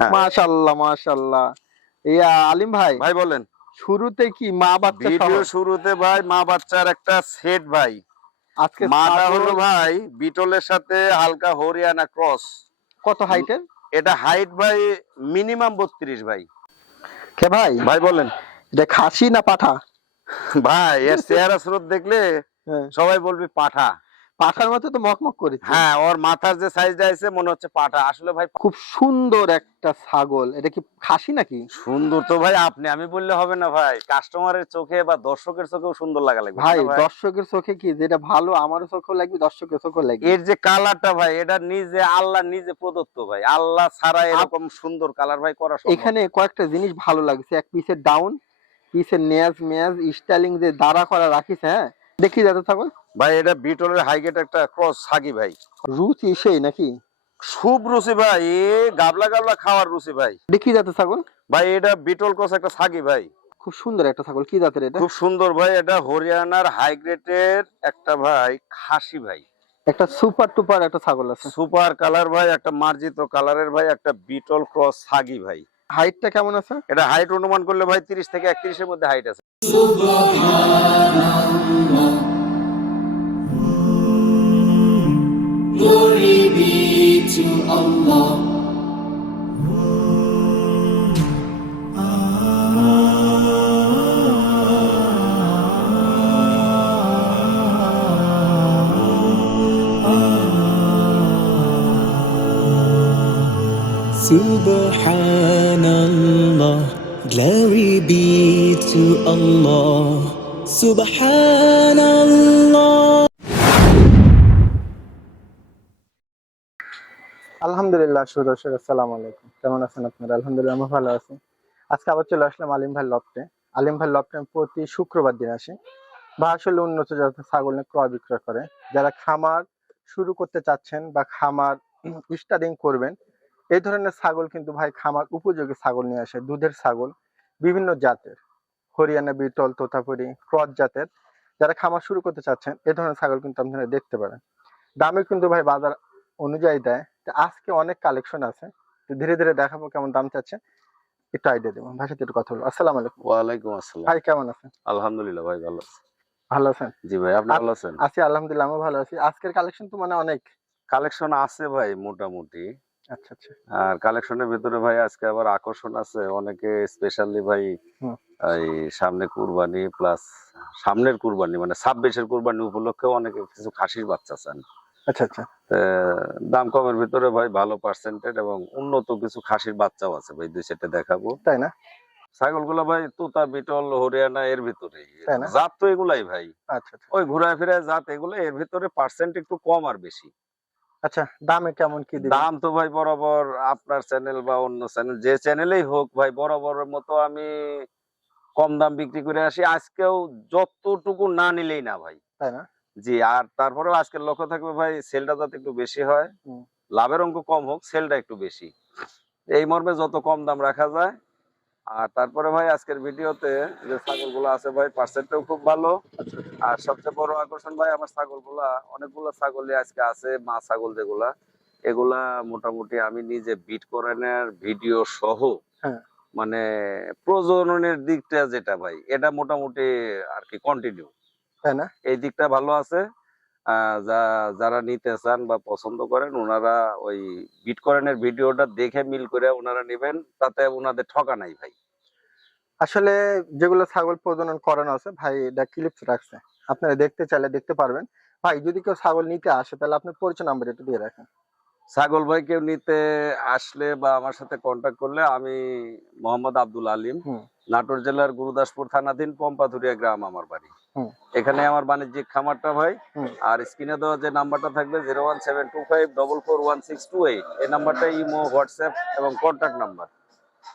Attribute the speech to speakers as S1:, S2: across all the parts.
S1: হ্যাঁ।
S2: মাশাল্লাহ মাশাল্লাহ। ইয়া আলিম ভাই
S1: ভাই বলেন।
S2: শুরুতে কি মা বাচ্চা
S1: ভিডিও শুরুতে ভাই মা বাচ্চার একটা সেট ভাই।
S2: আজকে
S1: মাটা হলো ভাই বিটলের সাথে হালকা হরিয়ানা ক্রস।
S2: কত হাইটের?
S1: এটা হাইট ভাই মিনিমাম বত্রিশ ভাই।
S2: কে ভাই?
S1: ভাই বলেন।
S2: এটা খাসি না পাঠা?
S1: ভাই এর চেহারা স্রোত দেখলে
S2: হ্যাঁ।
S1: সবাই বলবি পাঠা।
S2: পাঠার মতো তো মকমক করেছে।
S1: হ্যাঁ ওর মাথার যে সাইজটা আছে মনে হচ্ছে পাঠা আসলে ভাই
S2: খুব সুন্দর একটা ছাগল। এটা কি খাসি নাকি?
S1: সুন্দর তো ভাই আপনি আমি বললে হবে না ভাই। কাস্টমারের চোখে বা দর্শকের চোখেও সুন্দর লাগা লাগবে
S2: ভাই দর্শকের চোখে কি যেটা ভালো আমারও চোখেও লাগবে দর্শকের চোখেও লাগবে?
S1: এর যে কালারটা ভাই এটা নিজে আল্লাহ নিজে প্রদত্ত ভাই। আল্লাহ ছাড়া এরকম সুন্দর কালার ভাই করা
S2: এখানে কয়েকটা জিনিস ভালো লাগছে। এক পিসের ডাউন পিসের নেয়াজ মেয়াজ স্টাইলিং যে দাঁড়া করা রাখিস হ্যাঁ? দেখি যাতে ছাগল
S1: ভাই এটা বিটলের হাইগেট একটা ক্রস সাগি ভাই।
S2: রুচি সেই নাকি?
S1: খুব রুচি ভাই এ গাবলা গাবলা খাওয়ার রুচি ভাই।
S2: দেখি যাতে ছাগল?
S1: ভাই এটা বিটল ক্রস একটা সাগি ভাই।
S2: খুব সুন্দর একটা ছাগল কি জাতের এটা?
S1: খুব সুন্দর ভাই এটা হরিয়ানার হাইগ্রেটের একটা ভাই খাসি ভাই।
S2: একটা সুপার টুপার একটা ছাগল আছে।
S1: সুপার কালার ভাই একটা মার্জিত কালারের ভাই একটা বিটল ক্রস সাগি ভাই।
S2: হাইটটা কেমন আছে?
S1: এটা হাইট অনুমান করলে ভাই তিরিশ থেকে একত্রিশের মধ্যে হাইট আছে।
S3: Subhanallah, glory be to Allah. Subhanallah.
S2: আলাইকুম। কেমন আছেন আপনারা? আলহামদুলিল্লাহ ভালো আছি। আজকে আবার চলে আসলাম আলিম ভাই আলিম ভাই প্রতি শুক্রবার দিন আসি। বা আসলে উন্নত ছাগল ক্রয় বিক্রয় করে। যারা খামার শুরু করতে চাচ্ছেন বা খামার স্টার্টিং করবেন, এই ধরনের ছাগল কিন্তু ভাই খামার উপযোগী ছাগল নিয়ে আসে। দুধের ছাগল, বিভিন্ন জাতের। হরিয়ানা, বিটল, তোতাপুরি, ক্রস জাতের। যারা খামার শুরু করতে চাচ্ছেন, এই ধরনের ছাগল কিন্তু আপনারা দেখতে পারেন। দামে কিন্তু ভাই বাজার অনুযায়ী দেয়। তো আজকে অনেক কালেকশন আছে। তো ধীরে ধীরে দেখাবো কেমন দাম চাচ্ছে। একটু আইডিয়া দেবো। ভাই সাথে একটু কথা বলব। আসসালামু আলাইকুম।
S1: ওয়ালাইকুম আসসালাম।
S2: ভাই কেমন আছেন?
S1: আলহামদুলিল্লাহ ভাই ভালো আছি।
S2: ভালো আছেন?
S1: জি ভাই আপনি ভালো আছেন?
S2: আছি আলহামদুলিল্লাহ আমি ভালো আছি। আজকের কালেকশন তো মানে অনেক।
S1: কালেকশন আছে ভাই মোটামুটি।
S2: আচ্ছা আচ্ছা।
S1: আর কালেকশনের ভিতরে ভাই আজকে আবার আকর্ষণ আছে। অনেকে স্পেশালি ভাই এই সামনে কুরবানি প্লাস সামনের কুরবানি মানে ছাব্বিশের কুরবানি উপলক্ষে অনেকে কিছু খাসির বাচ্চা চান।
S2: আচ্ছা আচ্ছা।
S1: দাম কমের ভিতরে ভাই ভালো পার্সেন্টেজ এবং উন্নত কিছু খাসির বাচ্চাও আছে ভাই দুই সেটে দেখাবো।
S2: তাই না?
S1: ছাগলগুলো ভাই তুতা বিটল হরিয়ানা এর ভিতরে জাত তো এগুলাই ভাই।
S2: আচ্ছা আচ্ছা।
S1: ওই ঘুরায় ফিরায় জাত এগুলো এর ভিতরে পার্সেন্ট একটু কম আর বেশি।
S2: আচ্ছা দামে কেমন কি
S1: দাম তো ভাই বরাবর আপনার চ্যানেল বা অন্য চ্যানেল যে চ্যানেলেই হোক ভাই বরাবরের মতো আমি কম দাম বিক্রি করে আসি। আজকেও যতটুকু না নিলেই না ভাই।
S2: তাই না?
S1: জি আর তারপরেও আজকের লক্ষ্য থাকবে ভাই সেলটা যাতে একটু বেশি হয় লাভের অঙ্ক কম হোক সেলটা একটু বেশি। এই মর্মে যত কম দাম রাখা যায়। আর তারপরে ভাই আজকের ভিডিওতে যে ছাগলগুলো আছে ভাই পার্সেন্টটাও খুব ভালো। আর সবচেয়ে বড় আকর্ষণ ভাই আমার ছাগলগুলা অনেকগুলো ছাগলই আজকে আছে মা ছাগল যেগুলা। এগুলা মোটামুটি আমি নিজে বিট করানোর ভিডিও সহ
S2: হ্যাঁ।
S1: মানে প্রজননের দিকটা যেটা ভাই এটা মোটামুটি আর কি কন্টিনিউ
S2: তাই না?
S1: এই দিকটা ভালো আছে। যা- যারা নিতে চান বা পছন্দ করেন ওনারা ওই বিটকয়েনের ভিডিওটা দেখে মিল করে ওনারা নেবেন তাতে ওনাদের ঠকা নাই ভাই।
S2: আসলে যেগুলো ছাগল প্রজনন করানো আছে ভাই এটা ক্লিপস রাখছে। আপনারা দেখতে চাইলে দেখতে পারবেন। ভাই যদি কেউ ছাগল নিতে আসে তাহলে আপনার পরিচয় নাম্বার একটু দিয়ে রাখেন।
S1: ছাগল ভাই কেউ নিতে আসলে বা আমার সাথে কন্ট্যাক্ট করলে আমি মোহাম্মদ আব্দুল আলিম নাটোর জেলার গুরুদাসপুর থানাধীন পম্পাধুরিয়া গ্রাম আমার বাড়ি। এখানে আমার বাণিজ্যিক খামারটা ভাই আর স্ক্রিনে দেওয়া যে নাম্বারটা থাকবে zero one seven two five double four one six two eight এই নাম্বারটা ইমো হোয়াটসঅ্যাপ এবং কন্ট্যাক্ট নাম্বার।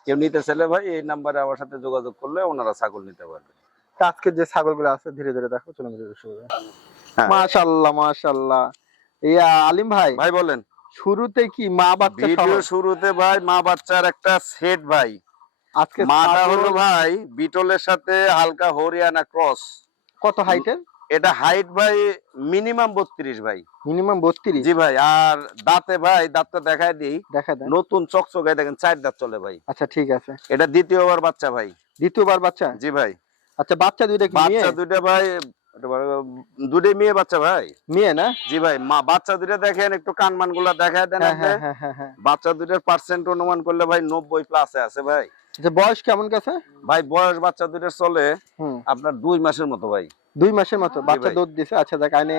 S1: কেউ নিতে চাইলে ভাই এই নাম্বারে আমার সাথে যোগাযোগ করলে ওনারা ছাগল নিতে পারবে।
S2: আজকে যে ছাগলগুলো আছে ধীরে ধীরে দেখো চলুন।
S1: হ্যাঁ।
S2: মাশাআল্লাহ মাশাআল্লাহ। ইয়া আলিম ভাই
S1: ভাই বলেন।
S2: শুরুতে কি মা বাচ্চা
S1: ভিডিও শুরুতে ভাই মা বাচ্চার একটা সেট ভাই।
S2: আজকে
S1: মাটা হলো ভাই বিটলের সাথে হালকা হরিয়ানা ক্রস
S2: কত হাইটের
S1: এটা হাইট ভাই মিনিমাম বত্রিশ ভাই।
S2: মিনিমাম বত্রিশ?
S1: জি ভাই আর দাঁতে ভাই দাঁতটা দেখায় দিই।
S2: দেখা দেন।
S1: নতুন চকচকে দেখেন চার দাঁত চলে ভাই।
S2: আচ্ছা ঠিক আছে।
S1: এটা দ্বিতীয়বার বাচ্চা ভাই।
S2: দ্বিতীয়বার বাচ্চা?
S1: জি ভাই।
S2: আচ্ছা বাচ্চা দুইটা কি
S1: বাচ্চা দুইটা ভাই দুটোই মেয়ে বাচ্চা ভাই।
S2: মেয়ে না?
S1: জি ভাই মা বাচ্চা দুইটা দেখেন একটু কানমানগুলা দেখায় দেন
S2: হ্যাঁ হ্যাঁ হ্যাঁ
S1: বাচ্চা দুইটার পার্সেন্ট অনুমান করলে ভাই নব্বই প্লাসে আছে ভাই।
S2: আচ্ছা বয়স কেমন গেছে?
S1: ভাই বয়স বাচ্চা দুইটার চলে। আপনার দুই মাসের মতো ভাই।
S2: দুই মাসের মতো? বাচ্চা। দুধ দিছে? আচ্ছা দেখ আইনে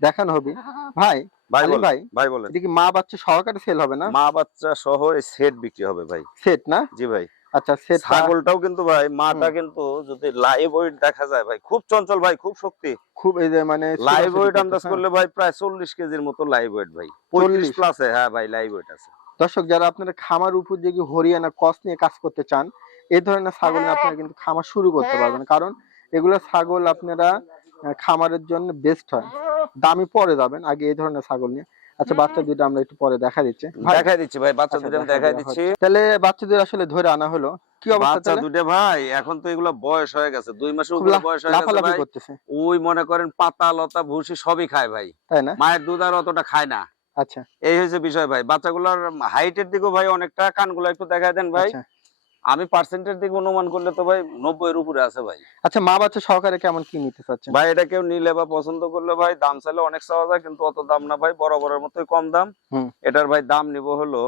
S2: দেখানো হবে। ভাই
S1: ভাই
S2: ভাই
S1: ভাই বলেন।
S2: এটা কি মা বাচ্চা সহকারে সেল হবে না?
S1: মা বাচ্চা সহ সেট বিক্রি হবে ভাই।
S2: সেট না?
S1: জি ভাই।
S2: আচ্ছা সেট
S1: ছাগলটাও কিন্তু ভাই মাটা। কিন্তু যদি লাইভ ওয়েট দেখা যায় ভাই খুব চঞ্চল ভাই খুব শক্তি।
S2: খুব এই যে মানে
S1: লাইভ ওয়েট আন্দাজ
S2: হ্যাঁ।
S1: করলে ভাই প্রায় চল্লিশ কেজির মতো লাইভ ওয়েট ভাই। পঁয়ত্রিশ
S2: 40
S1: প্লাসে হ্যাঁ ভাই লাইভ ওয়েট আছে।
S2: দর্শক যারা আপনারা খামার উপযোগী হরিয়ানা কস নিয়ে কাজ করতে চান এই ধরনের ছাগল নিয়ে আপনারা কিন্তু খামার শুরু করতে পারবেন। কারণ এগুলো ছাগল আপনারা খামারের জন্য বেস্ট হয়। দামি পরে যাবেন আগে এই ধরনের ছাগল নিয়ে। আচ্ছা বাচ্চা দুটো আমরা একটু পরে দেখা দিচ্ছি। ভাই,
S1: দেখাই দিচ্ছি ভাই বাচ্চা
S2: আচ্ছা,
S1: দুটো
S2: দেখা
S1: দিচ্ছি।
S2: তাহলে বাচ্চাদের আসলে ধরে আনা হলো। কি অবস্থা
S1: বাচ্চা দুটো ভাই এখন তো এগুলো বয়স হয়ে গেছে। দুই মাসের উপরে বয়স হয়ে গেছে ভাই। ওই মনে করেন পাতা লতা ভুসি সবই খায় ভাই।
S2: তাই না?
S1: মায়ের দুধ আর অতটা খায় না।
S2: আচ্ছা।
S1: এই হয়েছে বিষয় ভাই বাচ্চাগুলোর হাইটের দিকেও ভাই অনেকটা কানগুলো একটু দেখাই দেন ভাই।
S2: আচ্ছা।
S1: আমি পার্সেন্টের দিকে অনুমান করলে তো ভাই নব্বই এর উপরে আছে ভাই।
S2: আচ্ছা মা বাচ্চা সহকারে কেমন কি নিতে চাচ্ছেন?
S1: ভাই এটা কেউ নিলে বা পছন্দ করলে ভাই দাম চাইলে অনেক চাওয়া যায় কিন্তু অত দাম না ভাই বরাবরের মতোই কম দাম। এটার ভাই দাম নিব হলো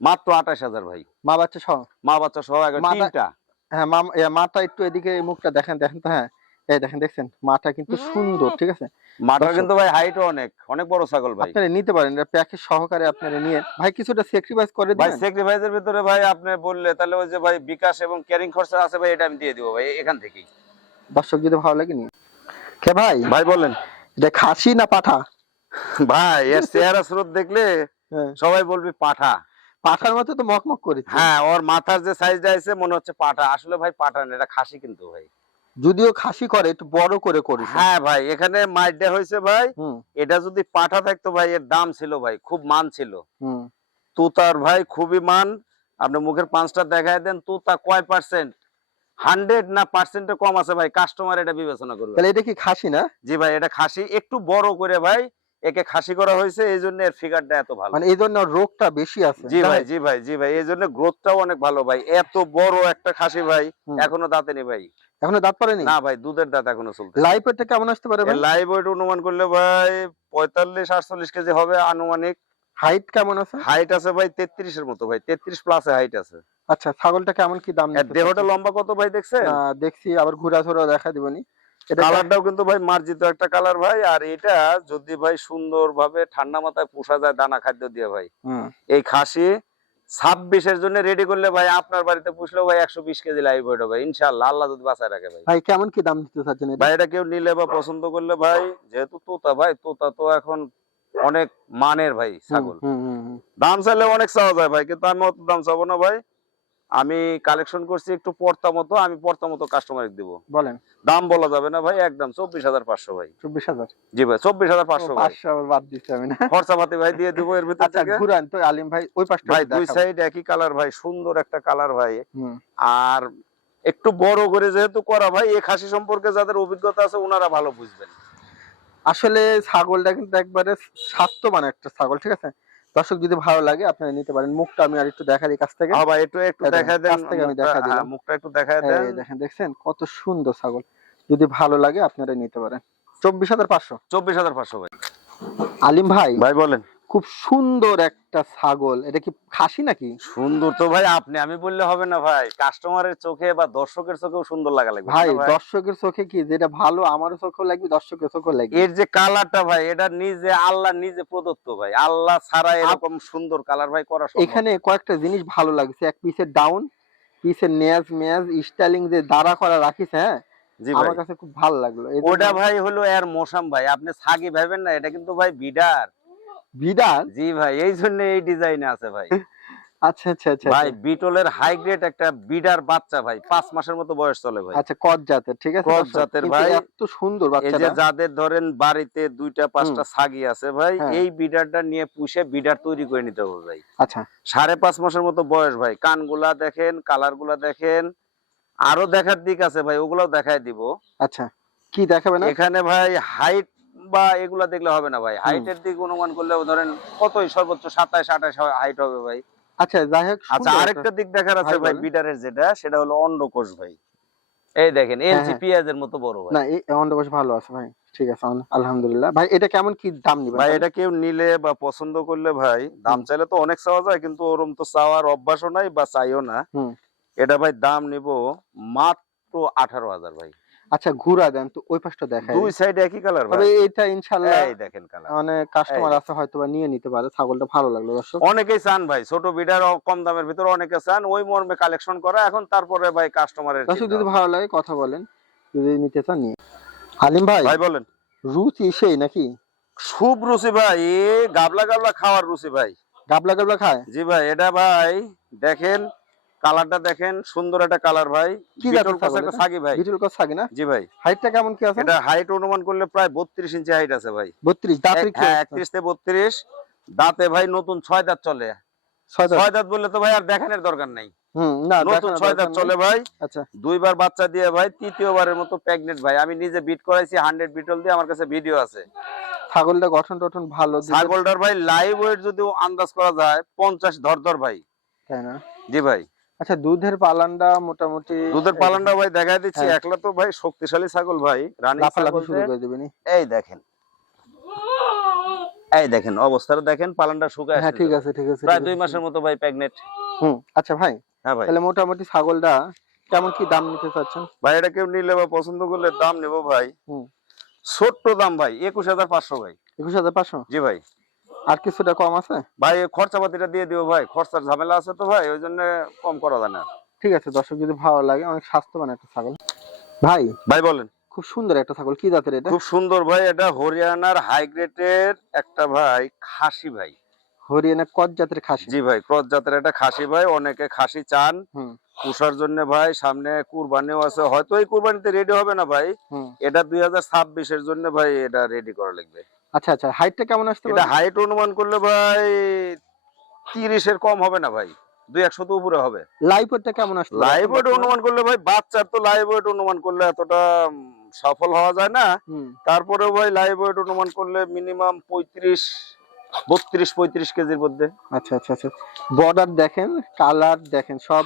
S1: মাত্র আঠাশ হাজার ভাই।
S2: মা বাচ্চা সহ?
S1: মা বাচ্চা সহ
S2: মাটা-
S1: তিনটা।
S2: হ্যাঁ মা মাটা একটু এদিকে মুখটা দেখেন দেখেন তো হ্যাঁ। এই দেখেন দেখছেন? মাটা কিন্তু সুন্দর ঠিক আছে?
S1: মাটার কিন্তু ভাই হাইটও অনেক অনেক বড় ছাগল ভাই।
S2: আপনারা নিতে পারেন এটা প্যাকেজ সহকারে আপনারা নিয়ে। ভাই কিছুটা স্যাক্রিফাইস করে
S1: ভাই স্যাক্রিফাইসের ভিতরে ভাই আপনি বললে তাহলে ওই যে ভাই বিকাশ এবং ক্যারিং খরচা আছে ভাই এটা আমি দিয়ে দিব ভাই এখান থেকেই।
S2: দর্শক যদি ভালো লাগে নিয়ে। কে ভাই?
S1: ভাই বলেন।
S2: এটা খাসি না পাঠা?
S1: ভাই এর চেহারা স্রোত দেখলে
S2: হ্যাঁ,
S1: সবাই বলবি পাঠা।
S2: পাঠার মতো তো মকমক করেছে।
S1: হ্যাঁ ওর মাথার যে সাইজটা আছে মনে হচ্ছে পাঠা। আসলে ভাই পাঠা না এটা খাসি কিন্তু ভাই।
S2: যদিও খাসি করে একটু বড় করে করেছে
S1: হ্যাঁ ভাই এখানে মাইটটা হয়েছে ভাই এটা যদি পাঠা থাকতো ভাই এর দাম ছিল ভাই খুব মান ছিল।
S2: হুম।
S1: তুতার ভাই খুবই মান আপনি মুখের পাঁচটা দেখায় দেন তুতা কয় পার্সেন্ট হান্ড্রেড না পার্সেন্টে কম আছে ভাই? কাস্টমার এটা বিবেচনা করবে
S2: তাহলে এটা কি খাসি না?
S1: জি ভাই এটা খাসি একটু বড় করে ভাই একে খাসি করা হয়েছে এই জন্য এর ফিগারটা এত ভালো।
S2: মানে এই জন্য রোগটা বেশি আছে
S1: জি ভাই জি ভাই জি ভাই এই জন্য গ্রোথটাও অনেক ভালো ভাই এত বড় একটা খাসি ভাই এখনও দাঁতে নেই ভাই।
S2: এখনও দাঁত পড়েনি?
S1: না ভাই দুধের দাঁত এখনও চলছে
S2: লাইভ এটা কেমন আসতে পারে ভাই?
S1: লাইভ ওয়েট অনুমান করলে ভাই পঁয়তাল্লিশ আটচল্লিশ কেজি হবে আনুমানিক।
S2: হাইট কেমন আছে?
S1: হাইট আছে ভাই তেত্রিশের মতো ভাই তেত্রিশ প্লাসে হাইট আছে।
S2: আচ্ছা ছাগলটা কেমন কি দাম
S1: এর দেহটা লম্বা কত ভাই দেখছেন?
S2: দেখছি আবার ঘুরা ধরা দেখা দিবনি এটা
S1: কালারটাও কিন্তু ভাই মার্জিত একটা কালার ভাই আর এটা যদি ভাই সুন্দর ভাবে ঠান্ডা মাথায় পোষা যায় দানা খাদ্য দিয়ে ভাই। এই খাসি ছাব্বিশের জন্য রেডি করলে ভাই আপনার বাড়িতে পুষলেও ভাই একশো বিশ কেজি লাইভ ওয়েট হবে ইনশাল্লাহ আল্লাহ যদি বাঁচায় রাখে ভাই।
S2: ভাই কেমন কি দাম দিতে চাচ্ছেন
S1: ভাই এটা কেউ নিলে বা পছন্দ করলে ভাই যেহেতু তোতা ভাই তোতা তো এখন অনেক মানের ভাই ছাগল। দাম চাইলে অনেক চাওয়া যায় ভাই কিন্তু আমি অত দাম চাবো না ভাই। আমি কালেকশন করছি একটু পর্তা মতো আমি পর্তা মতো কাস্টমার দিব।
S2: বলেন।
S1: দাম বলা যাবে না ভাই একদম চব্বিশ হাজার পাঁচশো ভাই।
S2: চব্বিশ হাজার?
S1: জি ভাই চব্বিশ হাজার পাঁচশো
S2: বাদ দিতে হবে না?
S1: খরচা পাতি ভাই দিয়ে দিব এর ভিতর
S2: আচ্ছা
S1: থেকে।
S2: ঘুরান তো আলিম ভাই ওই পাশটা
S1: ভাই দুই সাইড একই কালার ভাই সুন্দর একটা কালার ভাই। আর একটু বড় করে যেহেতু করা ভাই এই খাসি সম্পর্কে যাদের অভিজ্ঞতা আছে ওনারা ভালো বুঝবেন।
S2: আসলে ছাগলটা কিন্তু একবারে স্বাস্থ্যবান একটা ছাগল ঠিক আছে? দর্শক যদি ভালো লাগে আপনারা নিতে পারেন। মুখটা আমি আর একটু দেখা দিই কাছ থেকে।
S1: হ্যাঁ ভাই একটু একটু দেখা দেন
S2: কাছ থেকে আমি দেখা
S1: দিই
S2: দিলাম।
S1: মুখটা একটু দেখা দেন।
S2: দেখেন দেখছেন? কত সুন্দর ছাগল। যদি ভালো লাগে আপনারা নিতে পারেন। চব্বিশ হাজার পাঁচশো।
S1: চব্বিশ হাজার পাঁচশো ভাই।
S2: আলিম ভাই।
S1: ভাই বলেন।
S2: খুব সুন্দর একটা ছাগল। এটা কি খাসি নাকি?
S1: সুন্দর তো ভাই আপনি আমি বললে হবে না ভাই। কাস্টমারের চোখে বা দর্শকের চোখেও সুন্দর লাগা লাগবে
S2: ভাই? দর্শকের চোখে কি? যেটা ভালো আমারও চোখেও লাগবে দর্শকের চোখেও লাগবে।
S1: এর যে কালারটা ভাই এটা নিজে আল্লাহ নিজে প্রদত্ত ভাই। আল্লাহ ছাড়া এরকম সুন্দর কালার ভাই করা সম্ভব
S2: এখানে কয়েকটা জিনিস ভালো লাগছে। এক পিসের ডাউন পিসের নেয়াজ মেয়াজ স্টাইলিং যে দাঁড়া করা রাখিস হ্যাঁ?
S1: জি
S2: আমার কাছে খুব ভালো লাগল।
S1: ওটা ভাই হলো এর মশাম ভাই। আপনি ছাগি ভাবেন না এটা কিন্তু ভাই বিডার। জি ভাই এই জন্য এই ডিজাইনে আছে ভাই।
S2: আচ্ছা আচ্ছা আচ্ছা
S1: ভাই বিটলের হাই গ্রেড একটা বিডার বাচ্চা ভাই পাঁচ মাসের মতো বয়স চলে ভাই।
S2: আচ্ছা জাতের ঠিক আছে
S1: জাতের ভাই।
S2: এত সুন্দর
S1: এই যে যাদের ধরেন বাড়িতে দুইটা পাঁচটা ছাগি আছে ভাই
S2: হ্যাঁ।
S1: এই বিডারটা নিয়ে পুষে বিডার তৈরি করে নিতে হবে ভাই।
S2: আচ্ছা।
S1: সাড়ে পাঁচ মাসের মতো বয়স ভাই কানগুলা দেখেন কালারগুলা দেখেন আরও দেখার দিক আছে ভাই ওগুলাও দেখায় দিব।
S2: আচ্ছা কি দেখাবে না?
S1: এখানে ভাই হাইট বা এগুলা দেখলে হবে না ভাই। হাইটের দিক অনুমান করলে ধরেন কতই? সর্বোচ্চ সাতাশ আঠাশ হাইট হবে ভাই।
S2: আচ্ছা যাই হোক
S1: আচ্ছা আরেকটা দিক দেখার আছে
S2: ভাই।
S1: বিডারের যেটা সেটা হলো অন্ডকোষ ভাই। এই দেখেন
S2: হ্যাঁ,
S1: এলজি
S2: হ্যাঁ।
S1: পেঁয়াজের মতো বড় ভাই।
S2: না এই অন্ডকোষ ভালো আছে ভাই। ঠিক আছে আলহামদুলিল্লাহ। ভাই এটা কেমন কি দাম নিবেন?
S1: ভাই এটা কেউ নিলে বা পছন্দ করলে ভাই দাম চাইলে তো অনেক চাওয়া যায় কিন্তু ওরম তো চাওয়ার অভ্যাসও নাই বা চাইও না। এটা ভাই দাম নিব মাত্র আঠারো হাজার ভাই।
S2: আচ্ছা ঘুরা দেন তো ওই পাশটা দেখায়
S1: দুই সাইড একই কালার
S2: তবে এটা ইনশাল্লাহ
S1: এই দেখেন কালার
S2: মানে কাস্টমার আছে হয়তো বা নিয়ে নিতে পারে ছাগলটা ভালো লাগল দর্শক।
S1: অনেকেই চান ভাই ছোট বিডার কম দামের ভিতরে অনেকে চান ওই মর্মে কালেকশন করা এখন তারপরে ভাই কাস্টমারের
S2: দর্শক যদি ভালো লাগে কথা বলেন যদি নিতে চান নিয়ে। আলিম ভাই
S1: ভাই বলেন।
S2: রুচি সেই নাকি?
S1: খুব রুচি ভাই এ গাবলা গাবলা খাওয়ার রুচি ভাই।
S2: গাবলা গাবলা খায়?
S1: জি ভাই এটা ভাই দেখেন কালারটা দেখেন সুন্দর একটা কালার ভাই।
S2: কি এটা?
S1: ভাই।
S2: বিটুল কস থাকে না?
S1: জি ভাই।
S2: হাইটটা কেমন কি আছে?
S1: এটা হাইট অনুমান করলে প্রায় বত্রিশ ইঞ্চি হাইট আছে ভাই।
S2: বত্রিশ। দাঁতের কি
S1: হ্যাঁ
S2: অবস্থা?
S1: একত্রিশ থেকে বত্রিশ। দাঁতে ভাই নতুন ছয় দাঁত চলে।
S2: ছয় দাঁত।
S1: বললে তো ভাই আর দেখানোর দরকার নাই।
S2: হুম না
S1: নতুন ছয় দাঁত চলে ভাই।
S2: আচ্ছা।
S1: দুইবার বাচ্চা দিয়ে ভাই তৃতীয়বারের মতো প্রেগনেন্ট ভাই। আমি নিজে বিট করাইছি হান্ড্রেড বিটল দিয়ে আমার কাছে ভিডিও আছে।
S2: ছাগলটা গঠন টঠন ভালো
S1: ছাগলটার ভাই লাইভ ওয়েট যদি আন্দাজ করা যায় পঞ্চাশ ধর ধর ভাই।
S2: তাই না?
S1: জি ভাই।
S2: আচ্ছা দুধের পালানটা মোটামুটি
S1: দুধের পালনটা ভাই দেখাই দিচ্ছি
S2: হ্যাঁ।
S1: একলা তো ভাই শক্তিশালী ছাগল ভাই রানী
S2: লাফালাফি শুরু করে দিবেন
S1: এই দেখেন। এই দেখেন অবস্থাটা দেখেন পালনটা শুকায়
S2: হ্যাঁ ঠিক আছে ঠিক আছে
S1: প্রায় দুই মাসের মতো ভাই প্রেগনেন্ট
S2: হুম আচ্ছা ভাই
S1: হ্যাঁ ভাই।
S2: তাহলে মোটামুটি ছাগলটা কেমন কি দাম নিতে চাচ্ছেন?
S1: ভাই এটা কেউ নিলে বা পছন্দ করলে দাম নেব ভাই।
S2: হুম।
S1: ছোট্ট দাম ভাই একুশ হাজার পাঁচশো ভাই।
S2: একুশ হাজার পাঁচশো?
S1: জি ভাই।
S2: আর কিছুটা কম আছে?
S1: ভাই খরচাপাতিটা দিয়ে দিও ভাই খরচার ঝামেলা আছে তো ভাই ওই জন্য কম করা যায় না।
S2: ঠিক আছে দর্শক যদি ভালো লাগে অনেক স্বাস্থ্যবান একটা ছাগল। ভাই
S1: ভাই বলেন।
S2: খুব সুন্দর একটা ছাগল কি জাতের এটা?
S1: খুব সুন্দর ভাই এটা হরিয়ানার হাই গ্রেডের একটা ভাই খাসি ভাই।
S2: হরিয়ানা কত জাতের খাসি?
S1: জি ভাই ক্রস জাতের একটা খাসি ভাই অনেকে খাসি চান। পুষার জন্য ভাই সামনে কুরবানিও আছে হয়তো এই কুরবানিতে রেডি হবে না ভাই। এটা দুই হাজার ছাব্বিশের জন্য ভাই এটা রেডি করা লাগবে।
S2: আচ্ছা আচ্ছা হাইটটা কেমন আসতে
S1: এটা হাইট অনুমান করলে ভাই তিরিশের কম হবে না ভাই। দুই একশো তো উপরে হবে।
S2: লাইভ ওয়েটটা কেমন?
S1: লাইভ ওয়েট অনুমান করলে ভাই বাচ্চার তো লাইভ ওয়েট অনুমান করলে এতটা সফল হওয়া যায় না।
S2: হুম।
S1: তারপরেও ভাই লাইভ ওয়েট অনুমান করলে মিনিমাম পঁয়ত্রিশ বত্রিশ পঁয়ত্রিশ কেজির মধ্যে।
S2: আচ্ছা আচ্ছা আচ্ছা। বর্ডার দেখেন কালার দেখেন সব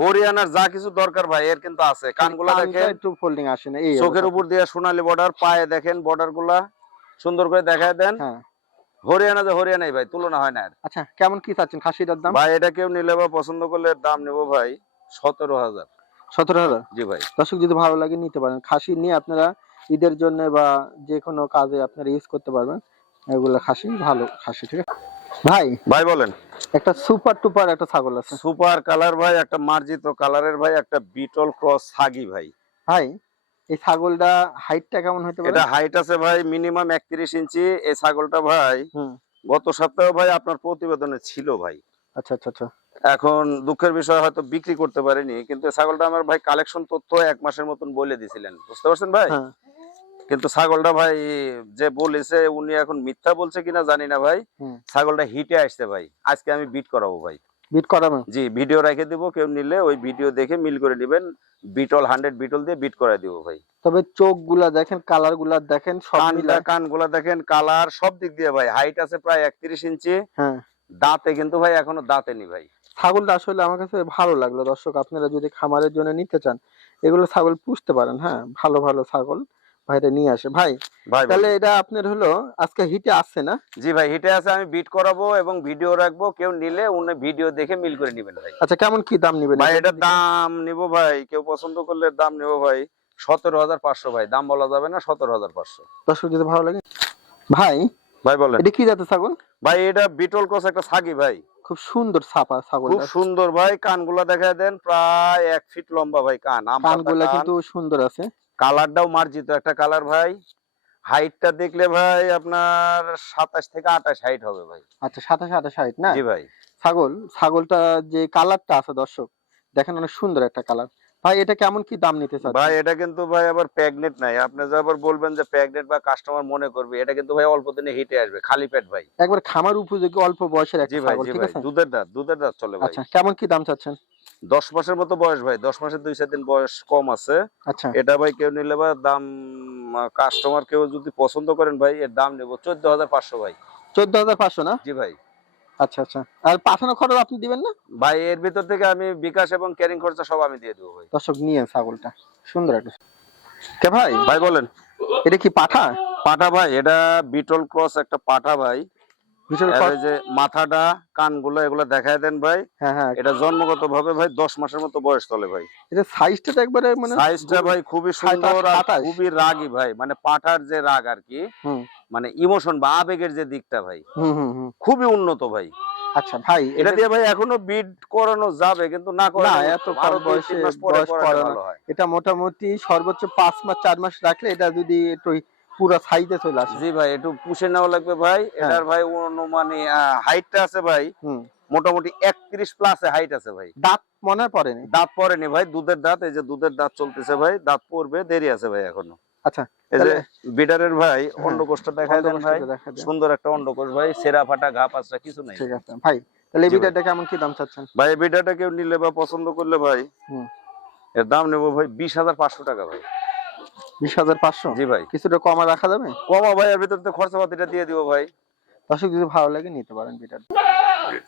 S1: হরিয়ানার যা কিছু দরকার ভাই এর কিন্তু আছে। কানগুলা দেখেন
S2: একটু ফোল্ডিং আসে না
S1: চোখের উপর দিয়ে সোনালী বর্ডার পায়ে দেখেন বর্ডারগুলা। সুন্দর করে দেখায় দেন।
S2: হ্যাঁ।
S1: হরিয়ানা যে হরিয়ানাই ভাই তুলনা হয় না
S2: আচ্ছা কেমন কি চাচ্ছেন খাসিটার দাম?
S1: ভাই এটা কেউ নিলে বা পছন্দ করলে দাম নেব ভাই সতেরো হাজার।
S2: সতেরো হাজার?
S1: জি ভাই।
S2: দর্শক যদি ভালো লাগে নিতে পারেন। খাসি নিয়ে আপনারা ঈদের জন্য বা যে কোনো কাজে আপনারা ইউজ করতে পারবেন। এগুলো খাসি ভালো খাসি ঠিক আছে? ভাই
S1: ভাই বলেন।
S2: একটা সুপার টুপার একটা ছাগল আছে।
S1: সুপার কালার ভাই একটা মার্জিত কালারের ভাই একটা বিটল ক্রস সাগি ভাই।
S2: ভাই এই ছাগলটা হাইটটা কেমন হতে পারে?
S1: এটা হাইট আছে ভাই মিনিমাম একত্রিশ ইঞ্চি। এই ছাগলটা ভাই গত সপ্তাহে ভাই আপনার প্রতিবেদনে ছিল ভাই।
S2: আচ্ছা আচ্ছা আচ্ছা।
S1: এখন দুঃখের বিষয় হয়তো বিক্রি করতে পারিনি কিন্তু ছাগলটা আমার ভাই কালেকশন তথ্য এক মাসের মতন বলে দিছিলেন। বুঝতে পারছেন ভাই?
S2: হ্যাঁ।
S1: কিন্তু ছাগলটা ভাই যে বলেছে উনি এখন মিথ্যা বলছে কিনা জানি না ভাই। ছাগলটা হিটে আসছে ভাই। আজকে আমি বিট করাবো ভাই।
S2: বিট করাবেন?
S1: জি ভিডিও রেখে দিব কেউ নিলে ওই ভিডিও দেখে মিল করে নেবেন বিটল হান্ড্রেড বিটল দিয়ে বিট করে দিব ভাই।
S2: তবে চোখগুলা দেখেন কালারগুলা দেখেন
S1: কালার সব দিক দিয়ে ভাই হাইট আছে প্রায় একত্রিশ ইঞ্চি।
S2: হ্যাঁ।
S1: দাঁতে কিন্তু ভাই এখনও দাঁতে নি ভাই।
S2: ছাগলটা আসলে আমার কাছে ভালো লাগল দর্শক আপনারা যদি খামারের জন্য নিতে চান এগুলো ছাগল পুষতে পারেন হ্যাঁ ভালো ভালো ছাগল। ভাইটা নিয়ে আসে। ভাই
S1: ভাই
S2: তাহলে। এটা আপনার হলো আজকে হিটে আসছে না?
S1: জি ভাই হিটে আছে আমি বিট করাবো এবং ভিডিও রাখব। কেউ নিলে উনি ভিডিও দেখে মিল করে নেবেন ভাই।
S2: আচ্ছা কেমন কি দাম নিবেন?
S1: ভাই
S2: এটা?
S1: দাম নিব ভাই। কেউ পছন্দ করলে দাম নিব ভাই। সতেরো হাজার পাঁচশো ভাই। দাম বলা যাবে না সতেরো হাজার পাঁচশো।
S2: দর্শক যদি ভালো লাগে। ভাই
S1: ভাই বলেন।
S2: এটা কি জাতের ছাগল?
S1: ভাই এটা বিটল ক্রস একটা ছাগি ভাই।
S2: খুব সুন্দর ছাপা
S1: খুব সুন্দর ভাই। কানগুলা দেখায় দেন প্রায় এক ফিট লম্বা ভাই কান।
S2: কানগুলা কিন্তু সুন্দর আছে।
S1: কালারটাও মার্জিত একটা কালার ভাই। হাইটটা দেখলে ভাই আপনার সাতাশ থেকে আঠাশ হাইট হবে ভাই।
S2: আচ্ছা সাতাশ আঠাশ হাইট না?
S1: জি ভাই।
S2: ছাগল ছাগলটা যে কালারটা আছে দর্শক দেখেন অনেক সুন্দর একটা কালার। ভাই এটা কেমন কি দাম নিতে
S1: ভাই এটা কিন্তু ভাই আবার প্যাগনেট নাই। আপনি যে আবার বলবেন যে প্যাগনেট বা কাস্টমার মনে করবে এটা কিন্তু ভাই অল্প দিনে হিটে আসবে খালি পেট ভাই।
S2: একবার খামার উপযোগী অল্প বয়সের একটা
S1: ভাই
S2: ছাগল ঠিক আছে?
S1: দুধের দাঁত দুধের দাঁত চলে ভাই।
S2: আচ্ছা কেমন কি দাম চাচ্ছেন?
S1: দশ মাসের মতো বয়স ভাই দশ মাসের দুই চার দিন বয়স কম আছে।
S2: আচ্ছা।
S1: এটা ভাই কেউ নিলে বা দাম কাস্টমার কেউ যদি পছন্দ করেন ভাই এর দাম নেব চোদ্দ হাজার পাঁচশো ভাই।
S2: চোদ্দ হাজার পাঁচশো না?
S1: জি ভাই।
S2: আচ্ছা আচ্ছা। আর পাঠানো খরচ আপনি দিবেন না?
S1: ভাই এর ভিতর থেকে আমি বিকাশ এবং ক্যারিং খরচা সব আমি দিয়ে দেবো ভাই।
S2: দর্শক নিয়ে ছাগলটা। সুন্দর একটা কে ভাই?
S1: ভাই বলেন।
S2: এটা কি পাঠা?
S1: পাঠা ভাই এটা বিটল ক্রস একটা পাঠা ভাই
S2: বিশাল
S1: এর
S2: খরচ-
S1: এই যে মাথাটা কানগুলো এগুলো দেখায় দেন ভাই।
S2: হ্যাঁ হ্যাঁ
S1: এটা জন্মগত ভাবে ভাই দশ মাসের মতো বয়স চলে ভাই।
S2: এটা সাইজটা তো একবারে মানে
S1: সাইজটা ভাই খুবই সুন্দর খুবই রাগী ভাই। মানে পাঠার যে রাগ আর কি মানে ইমোশন বা আবেগের যে দিকটা ভাই খুবই উন্নত ভাই।
S2: আচ্ছা ভাই
S1: এটা দিয়ে ভাই এখনও বিড করানো যাবে কিন্তু না করে
S2: এত কম বয়সে এটা মোটামুটি সর্বোচ্চ পাঁচ মাস চার মাস রাখলে এটা যদি একটু পুরো সাইজে চলে আসে।
S1: জি ভাই একটু পুষে নেওয়া লাগবে ভাই। এটার ভাই অনুমানে হাইটটা আছে ভাই মোটামুটি একত্রিশ প্লাসে হাইট আছে ভাই।
S2: দাঁত মনে পড়েনি?
S1: দাঁত পড়েনি ভাই দুধের দাঁত এই যে দুধের দাঁত চলতেছে ভাই দাঁত পড়বে দেরি আছে ভাই এখনও।
S2: আচ্ছা
S1: এই যে বিডারের ভাই
S2: হ্যাঁ,
S1: অন্ডকোষটা দেন ভাই। সুন্দর একটা অন্ডকোষ ভাই সেরা ফাটা ঘা পাঁচটা কিছু নাই।
S2: ঠিক আছে ভাই তাহলে কেমন কি দাম চাচ্ছেন?
S1: ভাই বিডারটা কেউ নিলে বা পছন্দ করলে ভাই
S2: হুম।
S1: এর দাম নেব ভাই বিশ হাজার পাঁচশো টাকা ভাই।
S2: বিশ হাজার পাঁচশো?
S1: জি ভাই।
S2: কিছুটা কমা রাখা যাবে?
S1: কমা ভাই এর ভিতর তো খরচাপাতিটা দিয়ে দিব ভাই।
S2: দর্শক যদি ভালো লাগে নিতে পারেন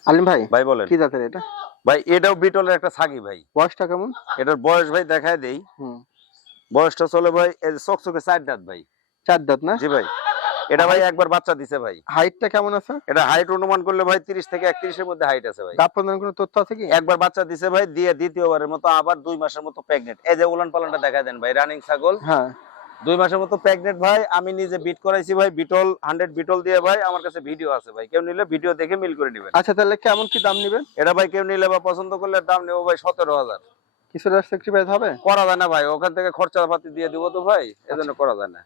S2: আলিম ভাই
S1: ভাই বলেন।
S2: কি জাতের এটা?
S1: ভাই এটাও বিটলের একটা ছাগি ভাই।
S2: বয়সটা কেমন?
S1: এটার বয়স ভাই দেখায় দেই।
S2: হুম।
S1: বয়সটা চলে ভাই চকচকে চার দাঁত ভাই।
S2: চার দাঁত না?
S1: জি ভাই। এটা ভাই একবার বাচ্চা দিছে ভাই।
S2: হাইটটা কেমন আছে?
S1: এটা হাইট অনুমান করলে ভাই তিরিশ থেকে একত্রিশের মধ্যে হাইট আছে ভাই।
S2: প্রদান কোনো তথ্য আছে কি?
S1: একবার বাচ্চা দিছে ভাই দিয়ে দ্বিতীয়বারের মতো আবার দুই মাসের মতো প্রেগনেন্ট এই যে উলান পালানটা দেখা দেন ভাই রানিং ছাগল।
S2: হ্যাঁ।
S1: দুই মাসের মতো প্রেগনেন্ট ভাই আমি নিজে বিট করাইছি ভাই বিটল হান্ড্রেড বিটল দিয়ে ভাই আমার কাছে ভিডিও আছে ভাই। কেউ নিলে ভিডিও দেখে মিল করে নেবেন।
S2: আচ্ছা তাহলে কেমন কি দাম নেবেন?
S1: এটা ভাই কেউ নিলে বা পছন্দ করলে দাম নেব ভাই সতেরো হাজার।
S2: কিছুটা স্যাক্রিফাইস হবে?
S1: করা যায় না ভাই ওখান থেকে খরচা পাতি দিয়ে দিব তো ভাই এজন্য করা যায় না।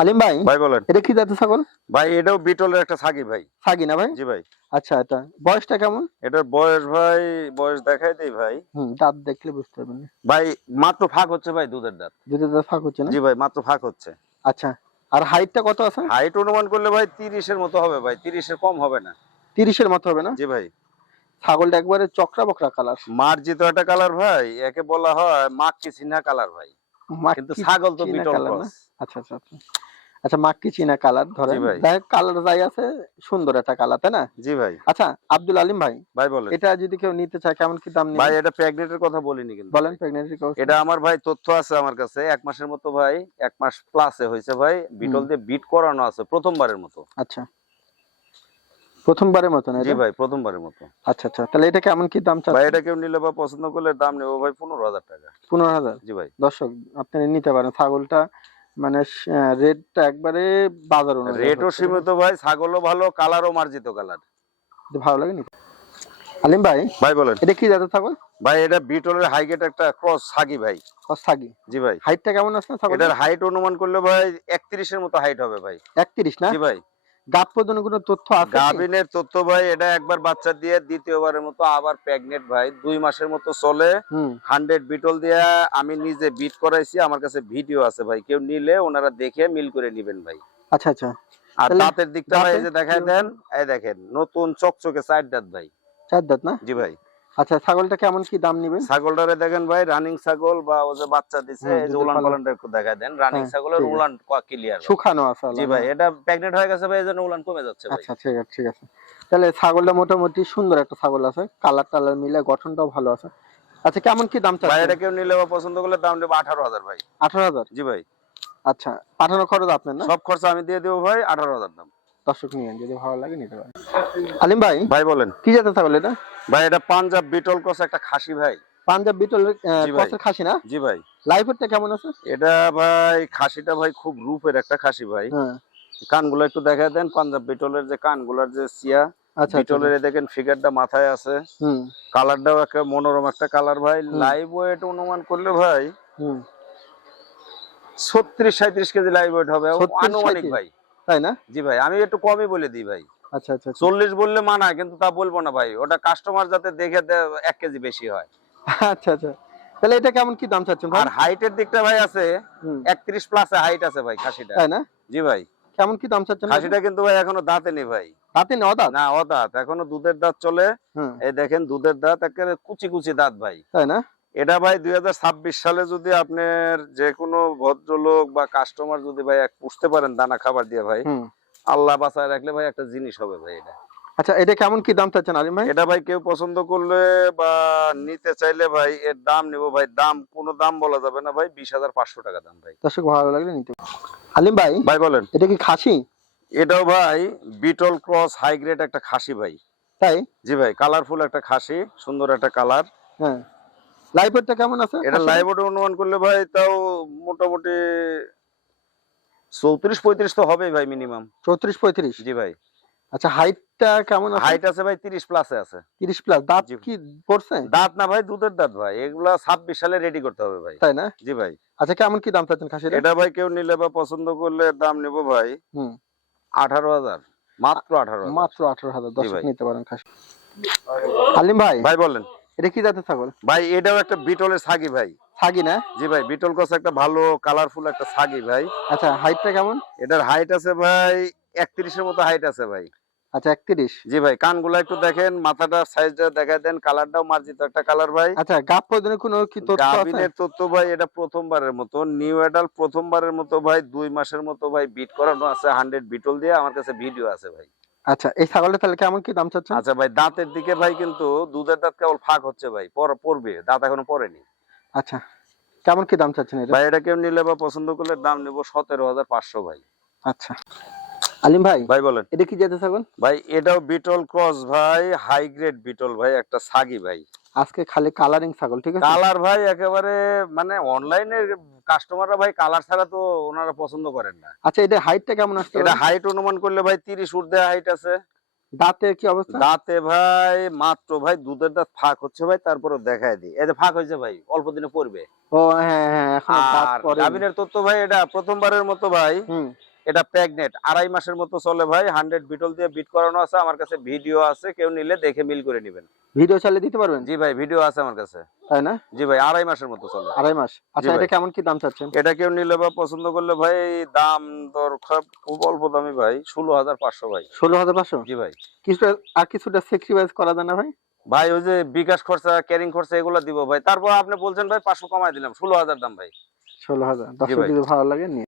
S2: আলিম ভাই?
S1: ভাই বলেন।
S2: এটা কি জাতের ছাগল?
S1: ভাই এটাও বিটলের একটা ছাগি ভাই।
S2: সাগি না ভাই?
S1: জি ভাই।
S2: আচ্ছা এটা বয়সটা কেমন?
S1: এটার বয়স ভাই বয়স দেখাই দেই ভাই।
S2: হুম দাঁত দেখলে বুঝতে পারবেন।
S1: ভাই মাত্র ফাঁক হচ্ছে ভাই দুধের দাঁত।
S2: দুটো দাঁত ফাঁক হচ্ছে না?
S1: জি ভাই মাত্র ফাঁক হচ্ছে।
S2: আচ্ছা আর হাইটটা কত আছে?
S1: হাইট অনুমান করলে ভাই তিরিশের মতো হবে ভাই তিরিশের কম হবে না।
S2: তিরিশের মতো হবে না?
S1: জি ভাই।
S2: ছাগলটা একবারে চক্রা বকরা কালার।
S1: মার্জিত একটা কালার ভাই একে বলা হয় মাক্কি চিহ্না কালার ভাই। কিন্তু ছাগল তো বিটল ক্রস।
S2: আচ্ছা আচ্ছা আচ্ছা। আচ্ছা মাক্কি চীনা কালার ধরে
S1: ভাই।
S2: কালার যাই আছে সুন্দর একটা কালার তাই না?
S1: জি ভাই।
S2: আচ্ছা আব্দুল আলিম ভাই
S1: ভাই বলেন।
S2: এটা যদি কেউ নিতে চায় কেমন কি দাম
S1: ভাই এটা প্রেগনেন্টের কথা বলিনি কিন্তু
S2: বলেন প্রেগন্যান্সি
S1: এটা আমার ভাই তথ্য আছে আমার কাছে। এক মাসের মতো ভাই এক মাস প্লাসে হয়েছে ভাই। বিটল দিয়ে বিট করানো আছে প্রথমবারের মতো।
S2: আচ্ছা। প্রথমবারের মতো না
S1: জি ভাই প্রথমবারের মতো।
S2: আচ্ছা আচ্ছা তাহলে এটা কেমন কি দাম
S1: ভাই এটা কেউ নিলে বা পছন্দ করলে দাম নেব ভাই পনেরো হাজার টাকা।
S2: পনেরো হাজার?
S1: জি ভাই।
S2: দর্শক আপনি নিতে পারেন। ছাগলটা মানে রেডটা একবারে বাজার
S1: রেটও। সীমিত ভাই ছাগলও ভালো কালারও মার্জিত কালার।
S2: ভালো লাগেনি? আলিম ভাই
S1: ভাই বলেন।
S2: এটা কি জাতের ছাগল?
S1: ভাই এটা বিটলের হাইগেট একটা ক্রস ছাগি ভাই।
S2: ক্রস সাগি
S1: জি ভাই।
S2: হাইটটা কেমন আছে ছাগল
S1: এটার হাইট অনুমান করলে ভাই 31 এর মতো হাইট হবে ভাই।
S2: একত্রিশ না?
S1: জি ভাই।
S2: গাপ পর্যন্ত কোনো তথ্য আছে কি?
S1: তথ্য ভাই এটা একবার বাচ্চা দিয়ে দ্বিতীয়বারের মতো আবার প্রেগনেন্ট ভাই। দুই মাসের মতো চলে। হান্ড্রেড বিটল দিয়ে আমি নিজে বিট করাইছি আমার কাছে ভিডিও আছে ভাই। কেউ নিলে ওনারা দেখে মিল করে নিবেন ভাই।
S2: আচ্ছা আচ্ছা।
S1: আর দাঁতের দিকটা ভাই এই যে
S2: দেখাই
S1: দেন এই দেখেন নতুন চকচকে চার দাঁত ভাই।
S2: চার দাঁত না?
S1: জি ভাই।
S2: আচ্ছা ছাগলটা কেমন কি দাম নেবেন?
S1: ছাগলটারে দেখেন ভাই রানিং ছাগল বা ও যে বাচ্চা দিছে এই যে উলান
S2: পালন।
S1: পালনটা একটু দেখায় দেন। রানিং
S2: হ্যাঁ,
S1: ছাগলের
S2: ঠিক আছে।
S1: উলান ক্লিয়ার
S2: শুকানো আছে
S1: জি ভাই এটা প্রেগনেন্ট হয়ে গেছে ভাই এজন্য উলান কমে যাচ্ছে ভাই।
S2: আচ্ছা ঠিক আছে ঠিক আছে। তাহলে ছাগলটা মোটামুটি সুন্দর একটা ছাগল আছে কালার টালার মিলে গঠনটাও ভালো আছে। আচ্ছা কেমন কি দাম
S1: ভাই
S2: চাচ্ছেন
S1: এটা কেউ নিলে বা পছন্দ করলে দাম দেবো আঠারো হাজার ভাই।
S2: আঠারো হাজার?
S1: জি ভাই।
S2: আচ্ছা পাঠানো খরচ আপনার না?
S1: সব খরচা আমি দিয়ে দেবো ভাই আঠারো হাজার দাম।
S2: দর্শক নিয়ে যদি ভালো লাগে নিতে পারেন। আলিম ভাই
S1: ভাই বলেন।
S2: কি জাতের ছাগল এটা?
S1: ভাই এটা পাঞ্জাব বিটল ক্রস একটা খাসি ভাই।
S2: পাঞ্জাব বিটল। কসের খাসি না?
S1: জি ভাই।
S2: লাইফ লাইফেরটা কেমন আছে?
S1: এটা ভাই খাসিটা ভাই খুব রূপের একটা খাসি ভাই।
S2: হ্যাঁ।
S1: কানগুলো একটু দেখা দেন পাঞ্জাব বিটলের যে কানগুলার যে সিয়া
S2: আচ্ছা আচ্ছা।
S1: বিটলের দেখেন ফিগারটা মাথায় আছে। কালারটাও একটা মনোরম একটা কালার ভাই। লাইভ ওয়েট অনুমান করলে ভাই
S2: হুম।
S1: ছত্রিশ সাঁত্রিশ কেজি লাইভ ওয়েট হবে। আনুমানিক ভাই।
S2: তাই না?
S1: জি ভাই আমি একটু কমই বলে দিই ভাই।
S2: আচ্ছা আচ্ছা আচ্ছা।
S1: চল্লিশ বললে মানায় কিন্তু তা বলব না ভাই। ওটা কাস্টমার যাতে দেখে এক কেজি বেশি হয়।
S2: আচ্ছা আচ্ছা। তাহলে এটা কেমন কি দাম চাচ্ছেন
S1: আর হাইটের দিকটা ভাই আছে
S2: হুম,
S1: একত্রিশ প্লাসে হাইট আছে ভাই খাসিটা।
S2: তাই না?
S1: জি ভাই।
S2: কেমন কি দাম চাচ্ছেন
S1: খাসিটা কিন্তু ভাই এখনও দাঁতে নেই ভাই। না এখনও দুধের দাঁত চলে। এই দেখেন দুধের দাঁত একেবারে কুচি কুচি দাঁত ভাই।
S2: তাই না?
S1: এটা ভাই দুই হাজার ছাব্বিশ সালে যদি আপনার যে কোনো ভদ্রলোক বা কাস্টমার যদি ভাই এক পুষতে পারেন দানা খাবার দিয়ে ভাই আল্লাহ বাঁচায় রাখলে ভাই একটা জিনিস হবে ভাই এটা।
S2: আচ্ছা এটা কেমন কি দাম চাচ্ছেন আলিম ভাই?
S1: এটা ভাই কেউ পছন্দ করলে বা নিতে চাইলে ভাই এর দাম নিব ভাই দাম কোনো দাম বলা যাবে না ভাই বিশ হাজার পাঁচশো টাকা দাম ভাই।
S2: দর্শক ভালো লাগলে নিতে। আলিম ভাই
S1: ভাই বলেন।
S2: এটা কি খাসি?
S1: এটাও ভাই বিটল ক্রস হাই গ্রেড একটা খাসি ভাই।
S2: তাই?
S1: জি ভাই কালারফুল একটা খাসি সুন্দর একটা কালার।
S2: হ্যাঁ। লাইফেরটা কেমন আছে?
S1: এটা? অনুমান করলে ভাই তাও মোটামুটি চৌত্রিশ পঁয়ত্রিশ তো হবেই ভাই মিনিমাম
S2: চৌত্রিশ পঁয়ত্রিশ?
S1: জি ভাই।
S2: আচ্ছা হাইটটা কেমন আছে?
S1: হাইট আছে ভাই তিরিশ প্লাসে আছে।
S2: তিরিশ প্লাস দাঁত কি পড়ছে?
S1: দাঁত না ভাই দুধের দাঁত ভাই। এগুলা ছাব্বিশ সালে রেডি করতে হবে ভাই।
S2: তাই না?
S1: জি ভাই।
S2: আচ্ছা কেমন কি দাম চাচ্ছেন খাসির?
S1: এটা ভাই কেউ নিলে বা পছন্দ করলে দাম নেব ভাই
S2: হুম।
S1: আঠারো হাজার। মাত্র আঠারো হাজার।
S2: মাত্র আঠারো হাজার। দর্শক
S1: ভাই।
S2: নিতে পারেন খাসি আলিম ভাই।
S1: ভাই বলেন।
S2: এটা কি জাতের ছাগল?
S1: ভাই এটাও একটা বিটলের ছাগি ভাই।
S2: ছাগি না?
S1: জি ভাই বিটল কস একটা ভালো কালারফুল একটা ছাগি ভাই।
S2: আচ্ছা হাইটটা কেমন?
S1: এটার হাইট আছে ভাই একত্রিশের মতো হাইট আছে ভাই।
S2: আচ্ছা একত্রিশ।
S1: জি ভাই কানগুলা একটু দেখেন মাথাটা সাইজটা দেখা দেন কালারটাও মার্জিত একটা কালার ভাই।
S2: আচ্ছা গাপ পর্যন্ত কোনো কি
S1: গাভিনের তথ্য ভাই এটা প্রথমবারের মতো। নিউ এডাল প্রথমবারের মতো ভাই দুই মাসের মতো ভাই বিট করানো আছে হান্ড্রেড বিটল দিয়ে। আমার কাছে ভিডিও আছে ভাই।
S2: আচ্ছা এই ছাগলটা তাহলে কেমন কি দাম চাচ্ছেন?
S1: আচ্ছা ভাই দাঁতের দিকে ভাই কিন্তু দুধের দাঁত কেবল ফাঁক হচ্ছে ভাই পড়বে দাঁত এখনও পড়েনি
S2: আচ্ছা কেমন কি দাম চাচ্ছেন
S1: ভাই এটা কেউ নিলে বা পছন্দ করলে দাম নেব সতেরো হাজার পাঁচশো ভাই।
S2: আচ্ছা। আলিম ভাই
S1: ভাই বলেন।
S2: এটা কি জাতের ছাগল?
S1: ভাই এটাও বিটল ক্রস ভাই হাই গ্রেড বিটল ভাই একটা সাগি ভাই।
S2: আজকে খালি কালারিং ছাগল ঠিক আছে?
S1: কালার ভাই একেবারে মানে অনলাইনে কাস্টমাররা ভাই কালার ছাড়া তো ওনারা পছন্দ করেন না।
S2: আচ্ছা এটা হাইটটা কেমন আসছে
S1: এটা হাইট অনুমান করলে ভাই তিরিশ ঊর্ধ্বে হাইট আছে।
S2: দাঁতের কি অবস্থা?
S1: দাঁতে ভাই মাত্র ভাই দুধের দাঁত ফাঁক হচ্ছে ভাই তারপরে দেখায় দিই। এই যে ফাঁক হয়েছে ভাই অল্প দিনে পড়বে।
S2: ও হ্যাঁ হ্যাঁ এখন দাঁত পড়ে
S1: তথ্য ভাই এটা প্রথমবারের মতো ভাই।
S2: হুম।
S1: এটা প্রেগনেট আড়াই মাসের মতো চলে ভাই হান্ড্রেড বিটল দিয়ে বিট করানো আছে আমার কাছে ভিডিও আছে কেউ নিলে দেখে মিল করে নেবেন।
S2: ভিডিও চালিয়ে দিতে পারবেন?
S1: জি ভাই ভিডিও আছে আমার কাছে।
S2: তাই না?
S1: জি ভাই আড়াই মাসের মতো চলে।
S2: আড়াই মাস। আচ্ছা এটা কেমন কি দাম চাচ্ছেন?
S1: এটা কেউ নিলে বা পছন্দ করলে ভাই দাম দর খুব অল্প দামি ভাই ষোলো হাজার পাঁচশো ভাই।
S2: ষোলো হাজার পাঁচশো?
S1: জি ভাই।
S2: কিছুটা আর কিছুটা স্যাক্রিফাইস করা যায় না ভাই?
S1: ভাই ওই যে বিকাশ খরচা ক্যারিং খরচা এগুলো দিব ভাই। তারপর আপনি বলছেন ভাই পাঁচশো কমাই দিলাম ষোলো হাজার দাম ভাই।
S2: ষোলো হাজার। দশ। ভালো লাগে নিয়ে